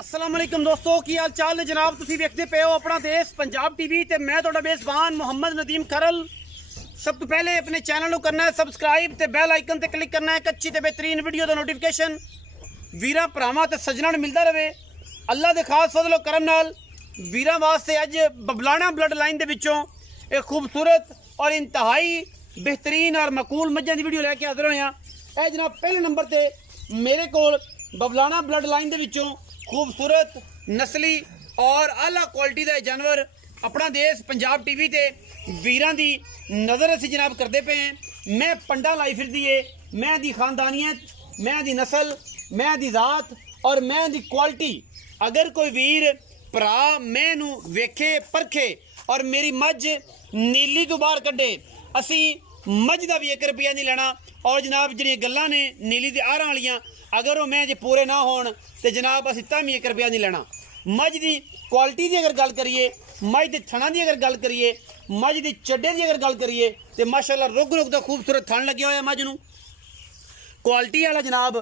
अस्सलाम वालेकुम दोस्तों की हाल चाल ने जनाब। तुसी देखते पे हो अपना देश पंजाब टीवी ते मैं तुहाडा मेज़बान मोहम्मद नदीम खरल। सब तो पहले अपने चैनल को करना है सबसक्राइब ते बैल आइकन ते क्लिक करना है अच्छी ते बेहतरीन वीडियो का नोटिफिकेशन वीरा भरावां ते सज्जनां नूं मिलदा रहे। अल्लाह दे खास फजलो करम नाल वीरां वास्ते अज बबलाणा ब्लड लाइन दे विचों एक खूबसूरत और इंतहाई बेहतरीन और मकूल मज्जां दी वीडियो लैके हाज़र होए हां। ए जनाब पहले नंबर ते मेरे कोल बबलाणा ब्लड लाइन दे विचों खूबसूरत नस्ली और आला क्वालिटी का जानवर अपना देश पंजाब टीवी ते वीरां दी नज़र असीं जनाब करते पे हैं। मैं पंडा लाई फिरदी है, मैं दी खानदानियत, मैं दी नस्ल, मैं दी जात और मैं दी क्वालिटी। अगर कोई वीर भरा मैनू वेखे परखे और मेरी मझ नीली तो बाहर कड्डे, असी मझ का भी 1 रुपया नहीं लेना। और जनाब जी गल्लां ने नीली दे आरां वालियां अगर वो मैं जे पूरे ना होण ते जनाब असीं तां भी 1 रुपया नहीं लेना। मझ की क्वालिटी की अगर गल करिए, मझ के थणा की अगर गल करिए, मझ की चड्डे की अगर गल करिए तो माशाअल्लाह रुग रुग का खूबसूरत थण लगे हुआ मझ नूं। क्वालिटी वाला जनाब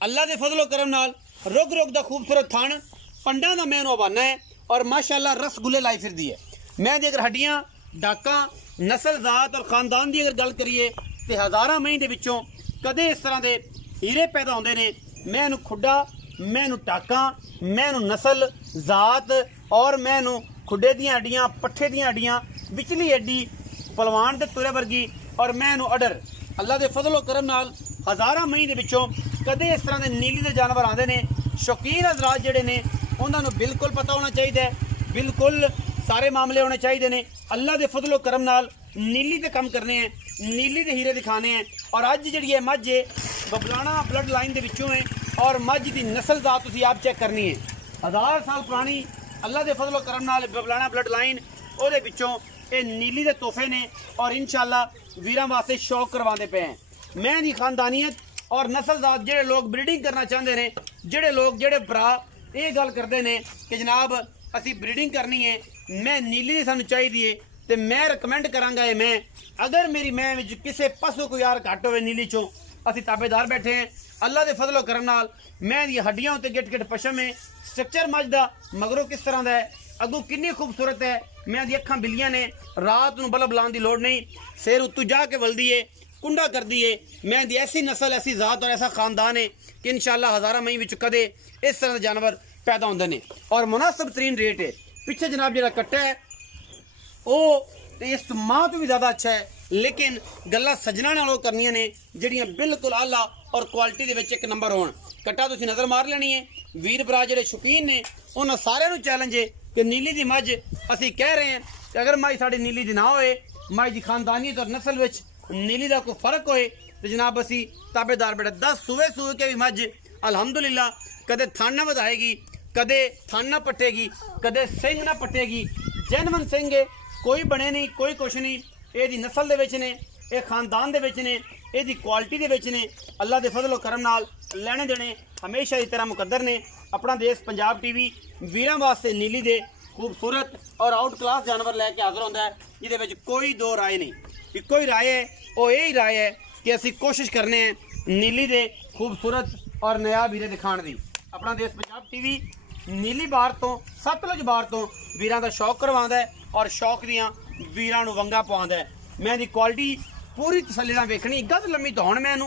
अल्लाह के फजलो करम नाल रुग रुग का खूबसूरत थण पंडा का मैं हवाना है और माशाअल्लाह रसगुल्ले लाई फिरदी है। मैं जे अगर हड्डियां डाका नस्ल जात और खानदान की अगर गल करिए तो हज़ारां मई दे विचों कदे इस तरह के हीरे पैदा होंदे ने। मैं खुड्डा, मैं टाका, मैं नस्ल जात और मैं खुड्डे दियां हड्डियां, पट्ठे दियां हड्डियां, विचली हड्डी पलवान दे तुरे वर्गी और मैं अडर। अल्लाह के फजलो करम नाल हज़ारां मई दे विचों कदे इस तरह के नीली दे जानवर आते हैं। शौकीन हजरात जिहड़े ने उन्होंने बिल्कुल पता होना चाहिए, बिल्कुल सारे मामले होने चाहिए ने। अल्लाह के फजलो करम नाल नीली दे कम करने हैं, नीली दे हीरे दिखाने हैं। और अज जी है मझ बबलाणा ब्लड लाइन दे विचों है और मझ की नस्ल जात तुसीं आप चेक करनी है। 1000 साल पुरानी अल्लाह के फजलो करम नाल बबलाणा ब्लड लाइन ओहदे विचों ये नीली दे तोहफे ने और इंशाअल्लाह वीरां वास्ते शौक करवाते पे हैं। मैं दी खानदानियत और नस्ल जात जेडे लोग ब्रीडिंग करना चाहते हैं, जेडे लोग जेडे भरा ये गल करते हैं कि जनाब असी ब्रीडिंग करनी है, मैं नीली दी सानू चाहिए तो मैं रिकमेंड करांगा ये मैं अगर मेरी मैं विच किसी पासों कोई यार घट होवे नीली चों असी ताबेदार बैठे हैं। अल्लाह के फजलो करम नाल मैं दी हड्डियां उत्ते गिट गिट पशम है। स्ट्रक्चर मझ दा मगरों किस तरह का है, अगों कितनी खूबसूरत है। मैं दी अखां बिल्लियां ने, रात नूं बल्ब लाने की लोड़ नहीं, सिर उत्तों जाके वलदी है, कुंडा करदी है। मैं दी ऐसी नस्ल, ऐसी जात और ऐसा खानदान है कि इंशाअल्लाह हज़ारां मई विच कदे इस तरह के जानवर पैदा होंदे ने और मुनासिब तरीन रेट है। पिछे जनाब जिहड़ा कट्टा है वो इस मां तो भी ज़्यादा अच्छा है, लेकिन गल्लां सज्जना नाल करनियां ने जिहड़ियां बिल्कुल आला और क्वालिटी दे विच 1 नंबर होण। कट्टा तुसीं नज़र मार लेनी है। वीर भरा जिहड़े शौकीन ने उन्हां सारिआं नूं चैलेंज है कि नीली दी मझ असीं कह रहे हैं कि अगर मझ साडी नीली दी ना होए, मझ दी खानदानियत और नस्ल विच नीली का कोई फर्क होए तो जनाब असी ताबेदार बेटा 10 सूए के भी मझ अलहमदुलिल्लाह कदे थन ना वधाएगी, कदे थन ना पट्टेगी, कदे सिंह ना पट्टेगी। जैनवन सिंह है, कोई बने नहीं, कोई कुछ नहीं। ये दी नस्ल दे विच ने, ये खानदान दे विच ने, ये दी क्वालिटी दे विच ने। अल्लाह दे फजलो करम नाल लेने देने हमेशा की तरह मुकद्दर ने। अपना देश पंजाब टीवी वीरां वास्ते नीली दे खूबसूरत और आउट क्लास जानवर लैके हाजिर होंदा है, जिहदे विच कोई दो राय नहीं। इक्को ही राय है, वो यही राय है कि असी कोशिश करने हैं नीली दे खूबसूरत और नया वीरे दिखाने की। अपना देश पंजाब टीवी नीली बार तो सतलुज बार तो वीरां दा शौक करवांदा है और शौक दियां वीरां नूं वंगा पवांदा है। मैं दी क्वालिटी पूरी तसल्ली नाल वेखनी, गज लम्मी तो होण मैनू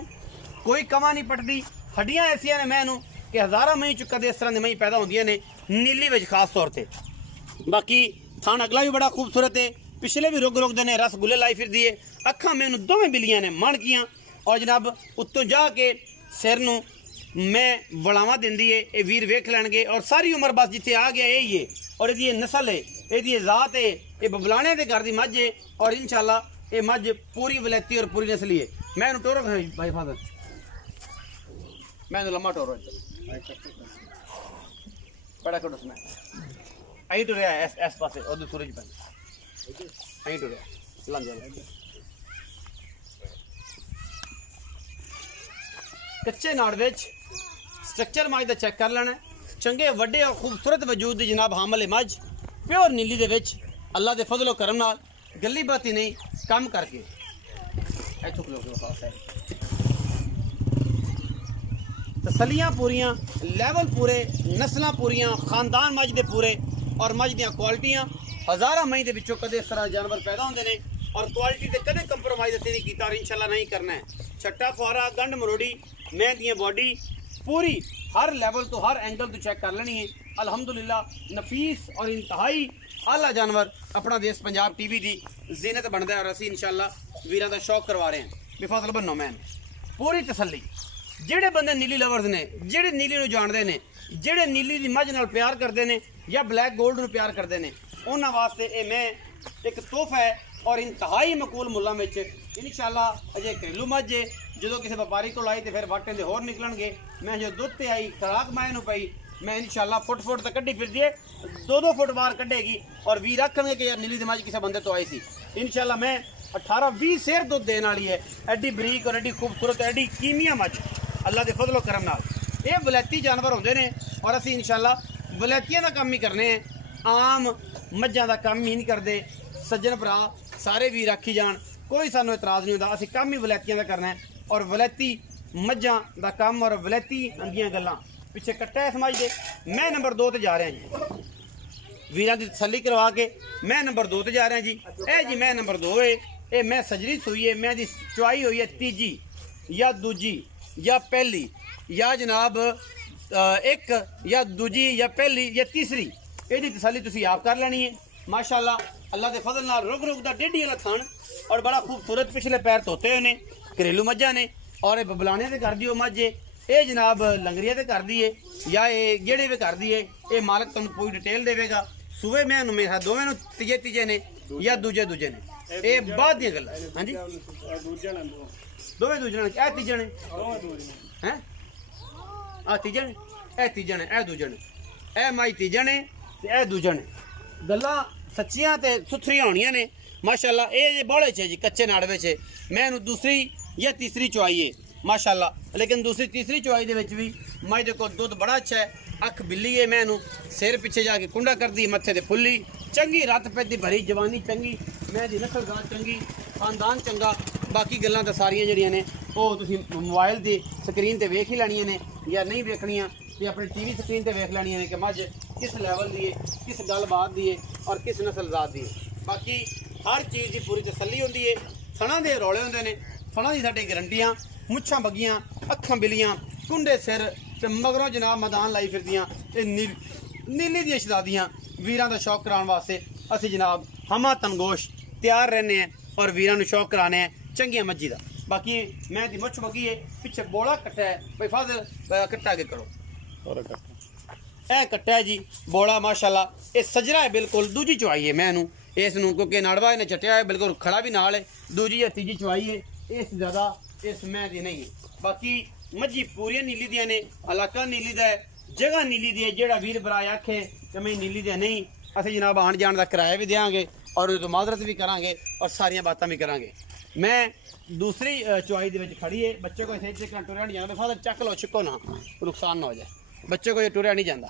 कोई कमा नहीं पटदी। हड्डियां ऐसियां ने मैनू कि हज़ारां मई चुका दे इस तरह दी मई पैदा होंदियां ने नीली विच खास तौर ते। बाकी थान अगला भी बड़ा खूबसूरत है, पिछले भी रुग रुग देने रसगुल्ले लाई फिरदी है। अखां मैनू दोवें बिल्लियां ने मणकियां और जनाब उत्तों जाके सिर नूं मैं वड़ावा देंदी है। ये वीर वेख लैणगे और सारी उम्र बस जिथे आ गया यही है और ये नस्ल है, ये जात है, ये बबलाणे के घर की मझ है और इंशाअल्लाह ये मझ पूरी वलैती और पूरी नस्ली है। मैं टोरो भाई फादर मैं लम्मा टोरो बड़ा कटो मैं आई टुर इस पासे उधर सूरज पे आई टुर कच्चे नाड़ विच स्ट्रक्चर मझ का चेक कर लेना। चंगे वड्डे और खूबसूरत वजूद दी जनाब हामल मझ प्योर नीली दे विच अल्लाह दे फजलो करम नाल गली बाती नहीं कम करके तसलियां पूरियां, लैवल पूरे, नस्लां पूरियां, खानदान मज दे पूरे और मज दियां क्वालिटियां। हज़ारां मई दे विचों कदे इस तरह जानवर पैदा होंदे ने और क्वालिटी ते कदे कंप्रोमाइज़ असीं नहीं कीता और इंशाअल्लाह नहीं करना है। छट्टा फुआरा, गंढ मरोड़ी, मैं दियां बॉडी पूरी हर लैवल तो हर एंगल तो चेक कर लेनी है। अल्हम्दुलिल्लाह नफीस और इंतहाई आला जानवर अपना देश पंजाब टीवी की जीनत बनता है और असीं इंशाअल्लाह वीरां दा शौक करवा रहे हैं। बेफाजल बनो मैन पूरी तसल्ली। ਜਿਹੜੇ ਬੰਦੇ ਨੀਲੀ ਲਵਰਸ ਨੇ, ਜਿਹੜੇ ਨੀਲੀ ਨੂੰ ਜਾਣਦੇ ਨੇ, ਜਿਹੜੇ ਨੀਲੀ ਦੀ ਮੱਝ ਨਾਲ ਪਿਆਰ ਕਰਦੇ ਨੇ ਜਾਂ ਬਲੈਕ ਗੋਲਡ ਨੂੰ ਪਿਆਰ ਕਰਦੇ ਨੇ, ਉਹਨਾਂ ਵਾਸਤੇ ਇਹ ਮੈਂ ਇੱਕ ਤੋਹਫਾ ਹੈ ਔਰ ਇੰਤਹਾਈ ਮਕੂਲ ਮੁੱਲਾਂ ਵਿੱਚ ਇਨਸ਼ਾਅੱਲਾ। ਅਜੇ ਘਰੇਲੂ ਮੱਝ ਹੈ, ਜਦੋਂ ਕਿਸੇ ਵਪਾਰੀ ਕੋਲ ਆਈ ਤੇ ਫਿਰ ਵਾਟੇ ਦੇ ਹੋਰ ਨਿਕਲਣਗੇ। ਮੈਂ ਜੋ ਦੁੱਧ ਤੇ ਆਈ ਖਰਾਕ ਮਾਏ ਨੂੰ ਪਈ, ਮੈਂ ਇਨਸ਼ਾਅੱਲਾ ਫੁੱਟ ਤਾਂ ਕੱਢੀ ਫਿਰਦੀ ਹੈ, 2-2 ਫੁੱਟ ਬਾਹਰ ਕੱਢੇਗੀ ਔਰ ਵੀ ਰੱਖਣਗੇ ਕਿ ਯਾਰ ਨੀਲੀ ਦੀ ਮੱਝ ਕਿਸੇ ਬੰਦੇ ਤੋਂ ਆਈ ਸੀ। ਇਨਸ਼ਾਅੱਲਾ ਮੈਂ 18-20 सेर दुध देने वाली है, एडी बरीक और एडी खूबसूरत एडी कीमिया मझ अल्लाह के फजलो करम नाल। ये वलैती जानवर होंदे ने और असीं इंशाअल्लाह वलैतियां दा काम ही करने हैं, आम मझां दा काम ही नहीं करते। सज्जन भरा सारे वीर आखी जान, कोई सानू इतराज़ नहीं होंदा, असीं काम ही वलैतियां दा करना है और वलैती मझां दा काम और वलैती दियां गल्लां। पिछे कट्टा है समझ दे। मैं नंबर 2 ते जा रहा जी, वीरां दी तसल्ली करवा के मैं नंबर 2 ते जा रहा जी। ए जी मैं नंबर 2 है, ये मैं सजरी सूई है, मैं दी चुआई हुई है तीजी या दूजी या पहली या जनाब एक या दूजी या पहली या तीसरी। ये तसल्ली तुसी आप कर लेनी है। माशाअल्लाह अल्लाह के फजल नाल रुक रुक दा टेढ़ी वाला थान और बड़ा खूबसूरत पिछले पैर धोते हुए ने, घरेलू मझां ने और ये बबलाने ते कर दियो मझ ये जनाब लंगरिया ते कर दी है या ये गेड़े पे कर दी है। ये मालक तुहानू पूरी डिटेल देगा। सूबे मैं मेरा दोवें तीजे तीजे ने या दूजे दूजे ने, ये बाद दी गल। हाँ जी दोवें दूजे ने, ए तीजे ने हैं, आ तीजे ने, ए तीजे ने, ए दूजे ने, ए माई तीजे ने ते ए दूजे ने। गल्लां सच्चियां ते सुथरियां होनियां ने माशाअल्लाह। ये जे बौले च जी कच्चे नाड़वे च मैं दूसरी या तीसरी चुआई है माशाअल्लाह, लेकिन दूसरी तीसरी चुआई दे विच भी मझ दे कोल दुध बड़ा अच्छा है। अख बिल्ली है, मैं सिर पिछे जाके कुंडा कर दी, मत्थे ते फुल्ली चंगी रत पैदी भरी जवानी चंगी, मैं दी नस्ल गात चंगी, खानदान चंगा। बाकी गल्लां तां सारियां जिहड़ियां ने ओह तुसीं मोबाइल दी स्क्रीन ते वेख ही लैणियां ने या नहीं वेखणियां ते अपनी टीवी स्क्रीन ते वेख लैणियां ने कि मझ किस लैवल दी है, किस गलबात दी है और किस नस्ल जात दी है। बाकी हर चीज़ की पूरी तसल्ली होंदी है। थणा दे रौले होंदे ने, थणा दी साडी गारंटियां, मुच्छां बगियां, अखां बिलियां, कुंडे सिर ते मगरों जनाब मैदान लाई फिरदियां। नीली दी शहजादियां वीरां दा शौक कराने वास्ते असीं जनाब हमा तनगोश तैयार रहने हैं और वीरां नूं शौक कराने हैं चंगियां मज्जी दा। बाकी मैं दी मुछ बगी है, पिछे बोला कट्टा है, भाई फाजल कट्टा के करो ए कट्टा है जी बोला माशाअल्लाह। ये सजरा है बिल्कुल, दूजी चुआई है मैं नूं इस नूं क्योंकि नाड़वा इन्हें चटिया है, बिल्कुल खड़ा भी नाल है। दूजी या तीजी चुआई है, इस ज़्यादा इस मैं दी नहीं है। बाकी मज्जी पूरी नीली दियां ने, इलाका नीली दा है, जगह नीली दी है। जेड़ा वीर भरा आखे कि मैं नीली दिया नहीं, असीं जनाब आन जान का किराया भी देंगे और उस माजरत भी करांगे और सारियां बातां भी करांगे। मैं दूसरी चुआई दे विच खड़ी है, बच्चे को इसे टुरिया नहीं जाता, फादर चक लो छिको ना नुकसान ना हो जाए, बच्चे को ये टुरिया नहीं जाता।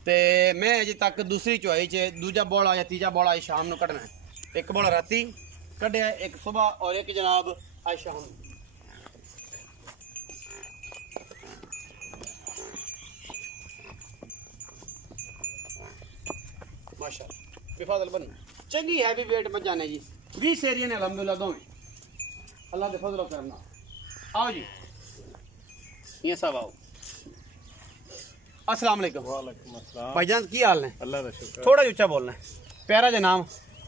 तो मैं अजे तक दूसरी चुआई च दूजा बौला या तीजा बौला आज शाम को कढ़ना है। एक बौला राती कढ़िया, एक सुबह और एक जनाब आज शाम। माशाअल्लाह बेफाजल बन चंगी हैवी वेट मजा ने जी, 20 एरिया ने अलहमदुलिल्लाह दोवें अल्लाह के फजलो करना। आओ जी ये सब आओ। अस्सलाम वालेकुम। वालेकुम अस्सलाम। भाईजान की हाल है? अल्लाह का शुक्र। थोड़ा उच्चा बोलना है। प्यारा जा नाम?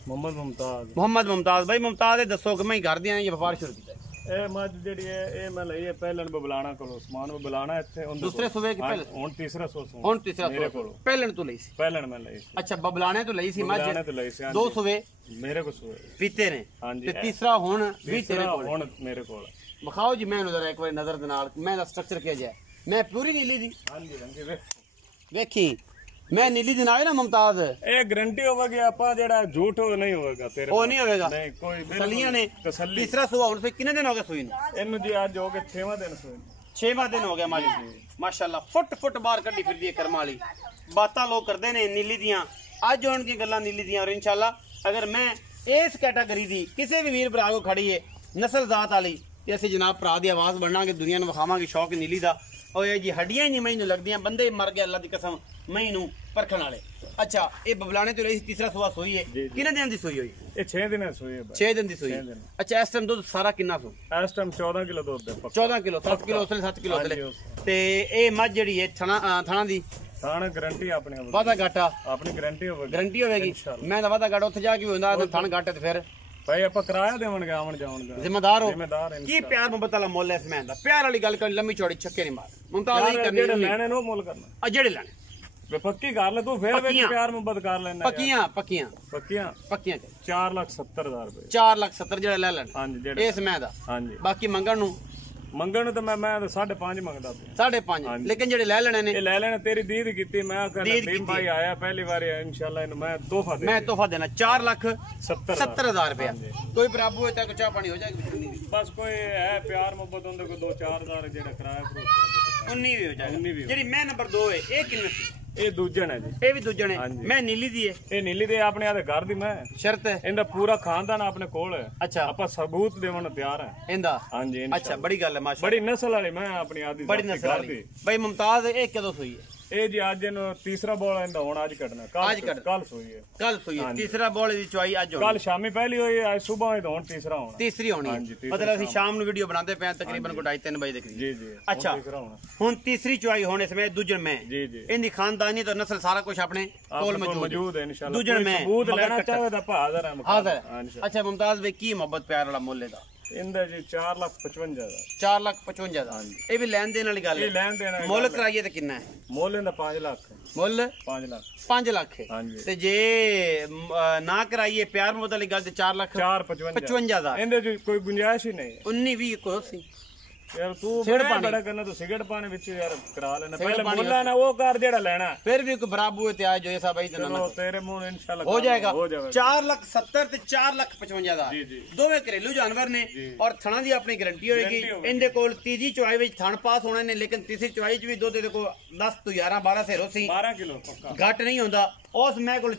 मोहम्मद मुमताज। मोहम्मद मुमताज। भाई मुमताज दसो कि मैं घर दिया ये व्यापार शुरू किया ए मज जेडी है ए मैं लई है पहलन बबलाना कोलो, उस्मान बबलाना इथे उन दूसरे सूबे के पहले हुन तीसरा सो हुन तीसरा मेरे कोलो पहलन तो लई सी। पहलन मैं लई सी। अच्छा बबलाने तो लई सी मज, बबलाने तो लई सी। दो सूबे मेरे को सूबे पीते ने हां जी, ते तीसरा हुन भी तेरे कोल हुन मेरे कोल। बखाओ जी मैं जरा एक बार नजर दे नाल मैं दा स्ट्रक्चर किया जाए। मैं पूरी नीली दी हां जी हां जी वेखी मैं नीली दिन आए ना मुमताज, ए गारंटी होगी आपा जेड़ा झूठ हो नहीं होगा तेरे वो नहीं होगा नहीं कोई तसलियां ने। तसल्ली तीसरा सुबह हुन फिर कितने दिन हो गए सुई नु? इनु जी आज हो गए 6वां दिन सुई। 6वां दिन हो गया माजी माशाअल्लाह। फुट फुट बाहर कड्डी फिरदी है कर्म वाली। बातां लोग करदे ने नीली दियां, अज होण की गल्लां नीली दियां। और इंशाअल्लाह अगर मैं इस कैटागरी दी किसी भी वीर भरा को खड़ी है नस्ल जात वाली ते असीं जनाब भरा दी आवाज़ बनना कि दुनिया नूं विखावांगे शौक नीली दा। और ये जी हड्डियां नहीं मैनू लगदियां बंदे मर गए अल्लाह दी कसम मैनू परखण वाले। अच्छा ये बबलाने तो रही तीसरा सुआ सोई है कितने दिन दी सोई हुई? ये 6 दिन है सोई है भाई। 6 दिन दी सोई। अच्छा इस टाइम दूध सारा कितना सो? इस टाइम 14 किलो दूध है। 14 किलो 7 किलो उसले 7 किलो उसले ते ए मझ जेड़ी है थाना दी थाना गारंटी अपने वादा घाटा अपनी गारंटी होगी। गारंटी होगी। मैं वादा घाटा उत्थे जाके होंदा ते थाना घाटे ते फिर भाई आप किराया देवणगे आवन जावणगे जिम्मेदार हो। जिम्मेदार की प्यार मोहब्बत वाला मुल है इस मैं दा प्यार वाली गल कर लंबी चौड़ी छक्के नहीं मार मुमताज नहीं करनी जेड़े लेने नो मुल करना आ जेड़े लेने वे पक्की कर ले तू फिर वे प्यार मोहब्बत कर लेना पक्कियां पक्कियां पक्कियां पक्कियां 4,70,000 रुपए 4,70,000 जेड़ा ले लेने हां जी जेड़े इस मैं दा हां जी बाकी मंगण नु मंगण तो मैं 5.5 मंगदा पिया 5.5 लेकिन जेड़े ले लेने ने ये ले लेने तेरी दीद कीती मैं नदीम भाई आया पहली बार इंशाल्लाह इनु मैं तोहफा दे मैं तोहफा देना 4,70,000 रुपया कोई बराबू है तो चाह पानी हो जाएगी बस कोई है प्यार मोहब्बत होंदे को 2-4 हज़ार जेड़ा किराया करो 19 भी हो जाएगा जेडी मैं नंबर 2 है ये किन्ने ये दूजन है जी ये भी दूजन है मैं नीली दी है ये नीली दे अपने आदे घर दी मैं शर्त है इंदा पूरा खानदान अपने कोल है। अच्छा आपा सबूत देवन तैयार है इंदा हां जी अच्छा बड़ी गल है माशा बड़ी नस्ल वाली मैं अपनी आदि बड़ी नस्ल वाली भाई मुमताज ये कदों सुई है? ये जी आज इन तीसरा बॉल इंदा हुन आज कटना कल सोई है कल सुई है तीसरा बॉल दी चुआई आज कल शामी पहली होई आज सुबह ही हुन तीसरा होना तीसरी होनी मतलब ਅਸੀਂ शाम ਨੂੰ ਵੀਡੀਓ ਬਣਾਉਂਦੇ ਪਏ ਤਕਰੀਬਨ 2:30 ਵਜੇ ਤੱਕ जी जी अच्छा ਹੁਣ तीसरी चुआई होने से मैं दूजन में जी जी इनकी खानदानी तो नस्ल सारा कुछ अपने कोल मौजूद है इंशाल्लाह दूजन में सबूत लेना चाहे तो हाजिर है हाजिर। अच्छा मुमताज भाई की मोहब्बत प्यार वाला मुल्ले दा इंदा जी 4,55,000 4,55,000 ये भी लेन देन वाली गल ये है लेन देन मुल कराइए तो कितना है? मुल इंदा 5 लाख मुल 5 लाख 5 लाख है हां जी ते जे ना कराइए प्यार मोहब्बत वाली गल ते 4,55,000 इंदे जी कोई गुंजाइश ही नहीं 19-20 को सी यार तू बड़ा करना तो सिगरेट पाने विच यार करा लेना पहले मुल्ला ना वो कर जेड़ा लेना फिर भी कोई बराबू है आज जो ऐसा भाई चलो तेरे मुंह इंशाल्लाह हो जाएगा 4,70,000 ते 4,55,000 दोवे घरेलू जानवर ने और थणा दी अपनी गारंटी होएगी इनदे कोल तीजी चुआई विच थण पास होने ने लेकिन तीसरी चुआई च भी दुध दे को 10 तो 11 12 से रोसी 12 किलो पक्का घट नहीं होंदा उस मैं कोल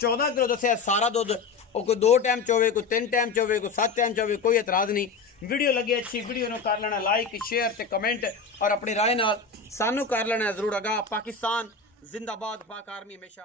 14 किलो दसया सारा दुध ओ कोई 2 टाइम चोवे कोई 3 टाइम चोवे कोई 7 टाइम चोवे कोई एतराज नहीं। वीडियो लगी अच्छी वीडियो नु कर लेना लाइक शेयर ते कमेंट और अपनी राय नाल सानू कर लेना जरूर। अगा पाकिस्तान जिंदाबाद पाक आर्मी हमेशा।